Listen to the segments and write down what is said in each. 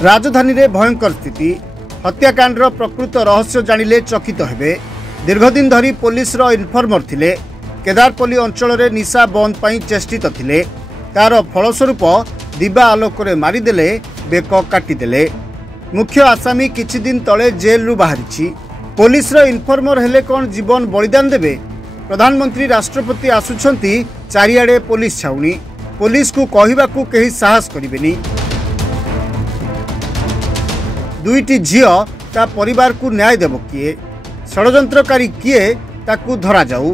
राजधानी रे भयंकर स्थिति हत्याकांड प्रकृत रहस्य जानिले चकित हेबे। दीर्घदिन धरी पुलिस रो इनफॉर्मर थिले। केदारपल्ली अंचल रे निशा बंद पई चेष्टित थिले। तार फलस्वरूप दिबा आलोक रे मारिदेले, बेक काटिदेले। मुख्य आसामी किछि दिन तले जेल रु बाहरिछि। पुलिस रो इनफॉर्मर हेले कोन जीवन बलिदान देबे? प्रधानमंत्री राष्ट्रपति आसुछंती चारियाडे पुलिस छाउनी। पुलिस को कहिबाकू केही साहस करिबेनी। दुईटी झियो ता परिवार को न्याय देव किए? षड्यंत्रकारी किए ताकू धरा जाऊ?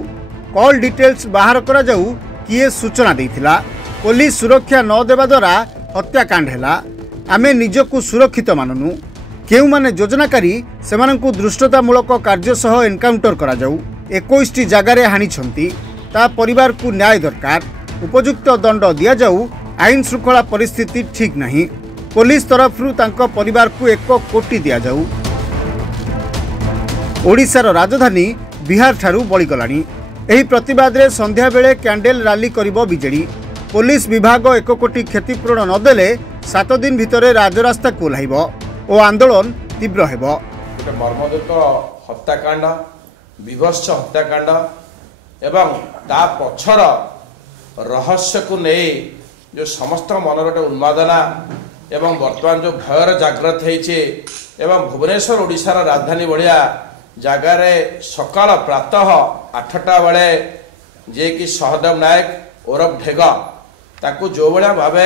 कॉल डिटेल्स बाहर करा जाऊ किए सूचना देइथिला? पुलिस सुरक्षा न देवा द्वारा हत्याकांड हैला। आमे निजकू सुरक्षित माननु। केउ माने योजनाकारी सेमानंकू दृष्टतामूलक कार्य सह एनकाउंटर करा जाऊ। 21 जगार हानि छंती। ता परिवार को न्याय दरकार। उपयुक्त दंड दिया जाऊ। आईन श्रृंखला परिस्थिति ठीक नहीं। पुलिस तरफ परिवार को 1 कोटी दिया जाऊ। ओडिशार राजधानी बिहार ठारू बळीगलानी। एही प्रतिवाद रे संध्या बेले कैंडल रैली करिबो बीजेडी। पुलिस विभाग 1 कोटी क्षतिपूरण नदेले 7 दिन भितरे राजरास्ता को ओह्लाइबो और आंदोलन तीव्र हेबो। मर्मदुत हत्याकांड, विभत्स हत्याकांड एवं ता पछर रहस्य को नहीं जो समस्त मन गोटे उन्मादना एवं वर्तमान जो भयर जागृत होइछे एवं भुवनेश्वर ओडिशार राजधानी भलिया जगार सकाल प्रातः 8टा बेले जे कि सहदेव नायक ओरफ ढेग ताकू जो भाया भाव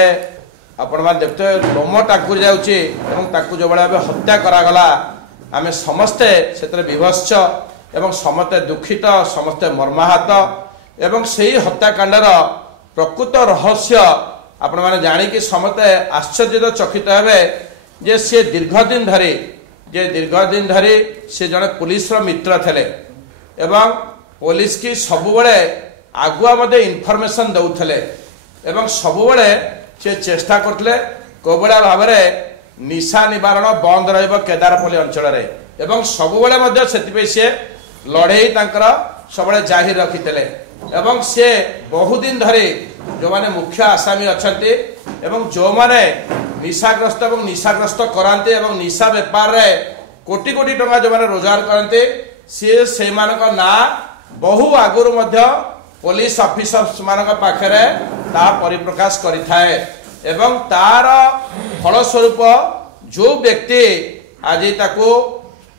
आपण मैंने देखते लोम टाकुरी जाऊँगी जो भाया भाव हत्या करागला आमे समस्ते से विभत्स एवं समस्ते दुखित समस्ते मर्माहत एवं से हत्याकांडर प्रकृत रहस्य आपण मैंने जाणिकी समस्ते आश्चर्य चकित हे जे सी दीर्घदिन धरी सी जड़े पुलिस मित्र थे एवं पुलिस की सबुबले आगुआ मध्य इनफॉरमेशन दौले एवं सबुबले से चेष्टा करते कोबड़ा भाव निशा निवारण बंद रेदारपल्ली अंचल एवं सबुबले से लड़े सब जाहिर रखी एवं से बहुदिन धरी जो माने मुख्य आसामी अच्छा एवं जो माने निशाग्रस्त एवं निशाग्रस्त कराते एवं निशा बेपार रे कोटी कोटी टंका जो माने रोजगार करते से ना बहु आगुरु मध्य पुलिस ऑफिसर्स मानक पाखरे ता परिप्रकाश करिथाए एवं तार फलस्वरूप जो व्यक्ति आज ताको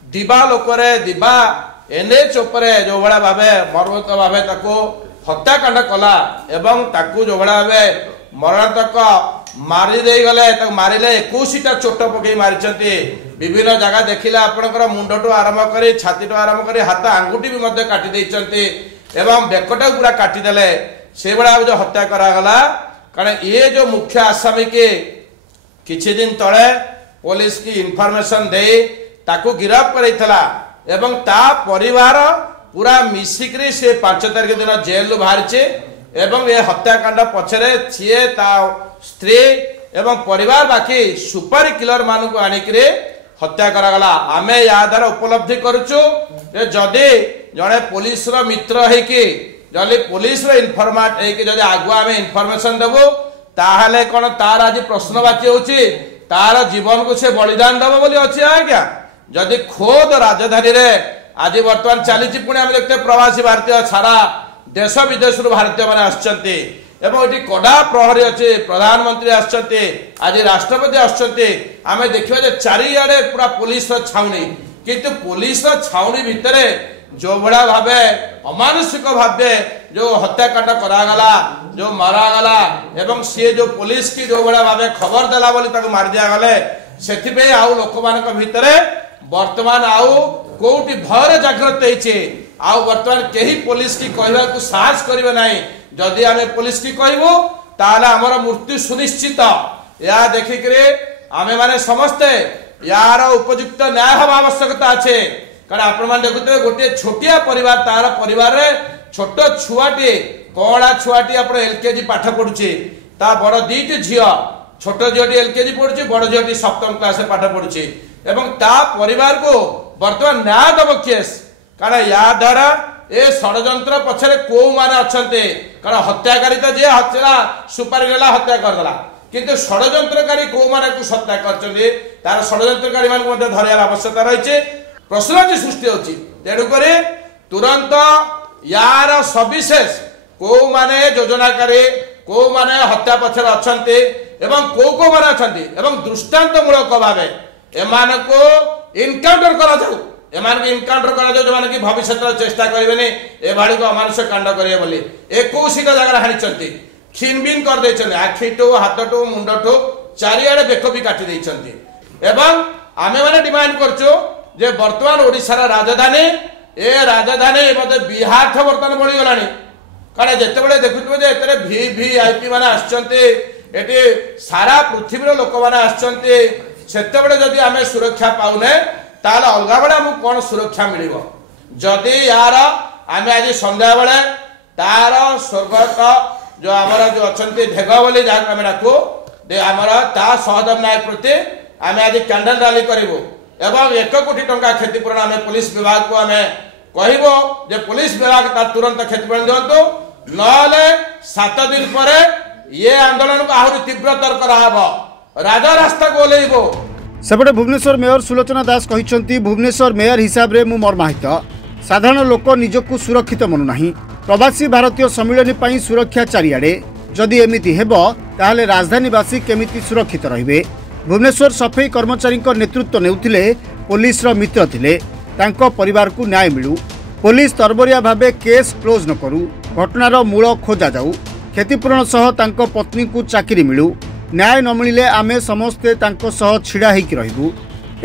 दिबा लोकरे दिबा एनएच उपरे जो बड़ा भावे मर्मत भावे ताको हत्याकांड कला एवं ताकू जो बड़ा भावे मरणातक मारी दे गले ताको मारिले 21टा चोट पकई मारिचंती। विभिन्न जगह देखिले आपनकर मुंडटो आरंभ करी छातीटो आरंभ करी हाथ आंगुठी भी मध्य काटी देइचंती एवं बेकटा पूरा काटी देले से बड़ा जो हत्या करा गला। कारण ये जो मुख्य आसामी के किछि दिन तळे पुलिस की इनफॉरमेशन दे ताकू गिरफ्त करैथला एवं ता परिवार पूरा मिसिक्री से 5 तारिख दिन जेल बाहर एवं ये हत्याकांड पछरे छे ता स्त्री एवं परिवार बाकी सुपारी किलर मानक आनिकरे हत्या करागला। आमे या द्वारा उपलब्धि करूछु जदि जड़े पुलिस रो मित्र है कि जदि पुलिस रो इनफॉर्मेट है कि जदि आगुआ आमे इनफॉरमेशन देबो ताहले कोन तार आज प्रश्नवाची होची तार जीवन को से बलिदान देबो बोली अछि आज्ञा। जदि खोद राजधानी रे आज वर्तमान चली पुणी आम देखते प्रवासी भारतीय सारा देश विदेश भारतीय मैंने आसचंती एवं ये कड़ा प्रहरी अच्छे प्रधानमंत्री आसचंती आज राष्ट्रपति आसचंती आम देखा चारिआडे पूरा पुलिस छाउनी किंतु पुलिस छाउनी भितर जो भाया भाव अमानुषिक भाव जो हत्याकांड करागला जो मारागला एवं सी जो पुलिस की जो भाया भाव खबर देला बोली मारी दिगले से आउ लोक मान भितर वर्तमान आउ कोटी भयर जागृत होइछे आउ वर्तमान केही पुलिस की कहबा को साहस करिवे नाही। जदि आमे पुलिस की कहबो ताले हमर मृत्यु सुनिश्चित या देखिकरे आमे माने समस्ते यार उपयुक्त न्याय हवा आवश्यकता আছে। कारण आपण मान देखुते गोटे छोटिया परिवार तार परिवार रे छोट छुआटी कोळा छुआटी आपण एलकेजी पाठ पढुचे ता बड़ 2टी झियो छोट झियोटी एलकेजी पढुचे बड़ झियोटी 7म क्लास पाठ पढुचे एवं ता परिवार को वर्तमान न्याय दब केस। कारण या द्वारा ए षड्यंत्र पछरे को माने अछंते कारण हत्याकारी तो जे हत्या सुपारी नेला हत्या करदला किंतु षड्यंत्रकारी को माने को हत्या करछन्ते तार षड्यंत्रकारी मान मध्ये धरियार आवश्यकता रहिছে प्रश्न जे सृष्टि होछि तेणु करे तुरंत यार सविशेष को माने योजनाकारी को माने हत्या पछर अछन्ते एवं को माने अछन्ते एवं दृष्टांतमूलक भावे एमान को इनकाउंटर करा जाऊ एमान के इनकाउंटर करा जाऊ जो कि भविष्य चेष्टा करेंगे ए भाड़ी को अमानुष कांड करेंगे बोली 21टा जगह हाणी खिनबिन कर देछन आखिटो हाथटो मुंडटो चारिआडे बेक भी काटी देछन्ती एवं आमे माने डिमांड करछो जे वर्तमान ओडिसा राजधानी ए राजधानी मते बिहार थ वर्तमान बळी गलानी कारण जेते बेले देखुथबो जे एतरे वीवीआईपी माने आछन्ते एटी सारा पृथ्वीर लोक माने आछन्ते सेते बेले जदी आमे सुरक्षा पाउने ताले अलगा बेले हमु कोन सुरक्षा मिलिबो जदी यार आमे आज संध्या बेले तार स्वर्गत जो आमर जो अच्छे ढेग बोली जहाँ आम डाकू आमर ता सहदेव नायक प्रति आम आज कैंडल रैली करूँ एवं 1 कोटी टंका क्षतिपूरण आम पुलिस विभाग को आम कहबो जे पुलिस विभाग ता तुरंत क्षतिपूरण दिंतु ना 7 दिन पर ये आंदोलन को आहरी तीव्रतर कराहब राजा रास्ता को ओल्लैबो। सेपटे भुवनेश्वर मेयर सुलोचना दास कहिसंती भुवनेश्वर मेयर हिसाब रे मु मर्माहित साधारण लोक निजको सुरक्षित मनुना प्रवासी भारतीय सम्मिलन पर सुरक्षा चारिआडे जदि एमिति हेबो ताहले राजधानीवासी केमिति सुरक्षित रहिबे। भुवनेश्वर सफाई कर्मचारी नेतृत्व नेउथिले पुलिस रो मित्र थिले तांको परिवार को न्याय मिलू पुलिस तरबरिया भाबे केस क्लोज न करू घटनार मूल खोजा जाऊ क्षतिपूरण सह तांको पत्नी को चाकरी मिलू न्याय न मिलिले आमे समस्ते तांको सह छिड़ा हेकि रहिबू।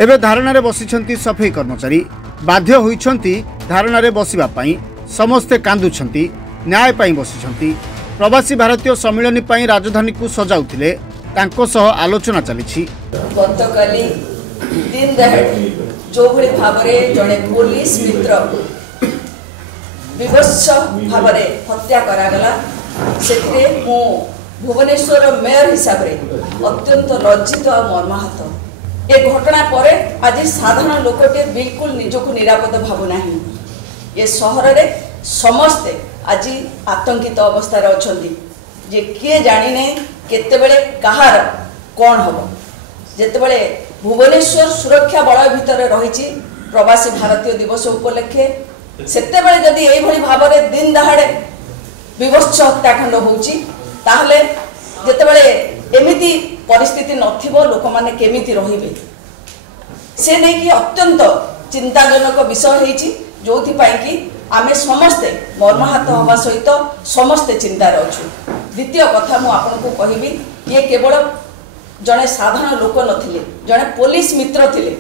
एबे धारणारे बसिछंती सफाई कर्मचारी बाध्य होइछंती धारणारे बसिबा पई समस्ते कांदुछंती न्याय पाई बसिछंती प्रवासी भारतीय सम्मिलन पाई राजधानी को सजाउथिले तांको सह आलोचना चलिछि। गतकाली दिन दहाड़े जो भली भावरे जने पुलिस मित्र विवश भावरे हत्या करागला सेथिरे मु भुवनेश्वर मेयर हिसाब रे अत्यंत लज्जित और मर्माहत ए घटना पर आज साधारण लोकटे बिल्कुल निजको निरापद भावु नाही ये सहर रे समस्ते आज आतंकित अवस्था अच्छी जे किए जानी नहीं केते बेले कहार कौन हम जेतेबेले भुवनेश्वर सुरक्षा बलय भितर रही प्रवासी भारतीय दिवस उपलक्षे सेतेबेले जदि एई भली भाबरे दिन दहाड़े विवश हत्याकांड होउची ताहले जेतेबेले एमिति परिस्थिति नथिबो लोक माने केमिति रहिबे से नै कि अत्यंत चिंताजनक विषय हेची जोथि पाई कि आमे समस्ते मर्माहत हवा सहित समस्ते चिंतार अच्छु। द्वितीय कथा मु आपनको कहबी ये केवल जड़े साधारण लोक नथिले जड़े पुलिस मित्र थिले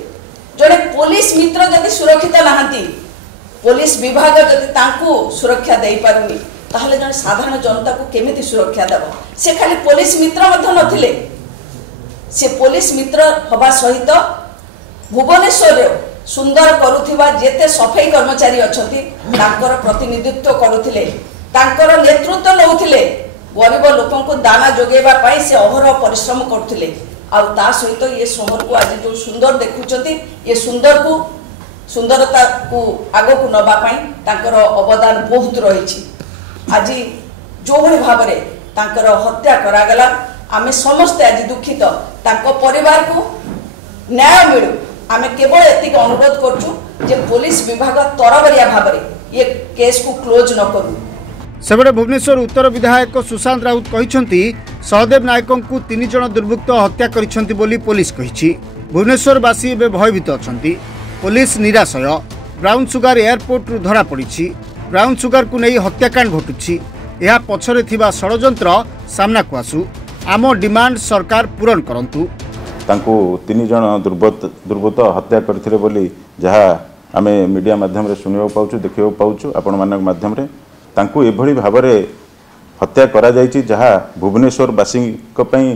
जड़े पुलिस मित्र जदि सुरक्षित नहांती पुलिस विभाग जदि तांकु सुरक्षा दे पारुनी ताहले जड़े साधारण जनता को केमिति सुरक्षा देबो से खाली पुलिस मित्र मध्य नथिले से पुलिस मित्र हवा सहित भुवनेश्वर सुंदर करुथिबा जेते सफाई कर्मचारी अछंती तांकर प्रतिनिधित्व करुथिले तांकर नेतृत्व नउथिले गरीब लोकों को दाना जोगेबा पाई से अहरह परिश्रम करथिले आउ ता सहित ये शहर को आज जो सुंदर देखुचंती ये सुंदरता को आगो को नबा पाई तांकर अवदान बहुत रहिछि। आज जो भली भाबरे तांकर हत्या करागला आमे समस्त आज दुखित तांको परिवार को न्याय मिलू आमे केवल एतिक अनुरोध करछु जे पुलिस विभाग तरबरिया भाबरे ये केस को क्लोज न करू। सेबड़े भुवनेश्वर उत्तर विधायक सुशांत राउत कहिसंती सहदेव नायक को 3 जन दुर्वृत्त हत्या करिसंती बोली पुलिस कहिछि। भुवनेश्वरवासी एवं भयभीत अछंती पुलिस निराशय ब्राउन सुगार एयरपोर्ट रु धरा पड़िछि ब्राउन सुगार को नहीं हत्याकांड घटुछि यह पछरे थिबा षड्यंत्र सामना को आसु आम डिमांड सरकार पूरण करंतु। तांको 3 जन दुर्वृत्त हत्या करथिले बोली जहा आमे मीडिया माध्यम रे सुनियो पाउछु देखियो पाउछु आपण मानक माध्यम रे तांको एभली भाबरे हत्या करा जायछि जहा भुवनेश्वरवासी को पई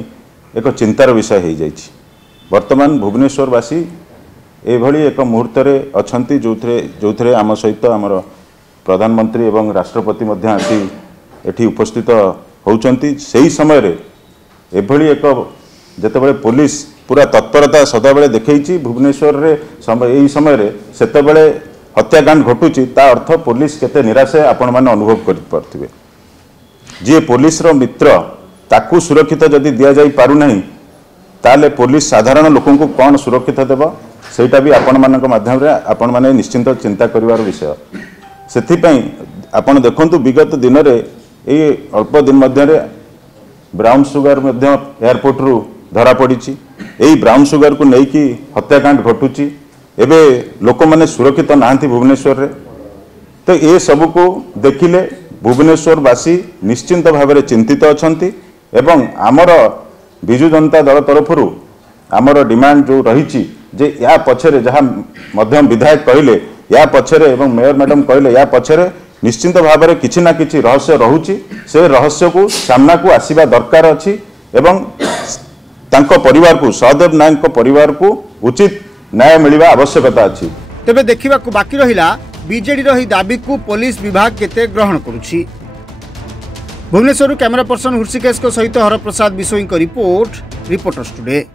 एक चिंतार विषय हो जायछि। वर्तमान भुवनेश्वरवासी एभली एक मुहूर्त रे अछंती जोथरे आम सहित आमर प्रधानमंत्री एवं राष्ट्रपति मध्य आसी एठी उपस्थित होउचंती सेही समय रे एभली एक जेतेबेले पुलिस पूरा तत्परता सदाबेले देखैछि भुवनेश्वर रे एही समय रे सेतेबेले हत्याकांड घटुची ता अर्थ पुलिस केते निराश आपण माने अनुभव कर पारथिबे। जे पुलिस रो मित्र ताकू सुरक्षित जदि दि जाई पारु नहीं ताले पुलिस साधारण लोक को कौन सुरक्षित देव सेटा भी आपण मानक माध्यम रे आपण माने निश्चिंत चिंता करिवार विषय सेथिपई आपण देखंतु विगत दिन रे ए अल्प दिन मध्य रे ब्राउन सुगर मध्य एयरपोर्ट रु धरा पड़ी ब्राउन सुगर को लेकिन हत्याकांड घटुची एबे लोक माने सुरक्षित नाहंती भुवनेश्वर रे तो ये सब को देखिले भुवनेश्वरवासी निश्चिंत भाव में चिंतित अछंती एवं आमर विजु जनता दल तरफ आमर डिमांड जो रही जे या पछरे जहाँ मध्यम विधायक कहले या पछरे एवं मेयर मैडम कहले या पछरे निश्चिंत भाव में किछि ना किछि रहस्य रहुची से रहस्य को सामना को आसीबा दरकार अछि एवं तांको परिवार को सहदेव नायक परिवार को उचित न्याय मिलवा आवश्यकता अछि। तेबे देखिबा को बाकी रहिला बीजेडी रही दाबी को पुलिस विभाग केते ग्रहण करुछि। भुवनेश्वर कैमरा पर्सन हृषिकेश सहित Haraprasad Bishoi report reporters today.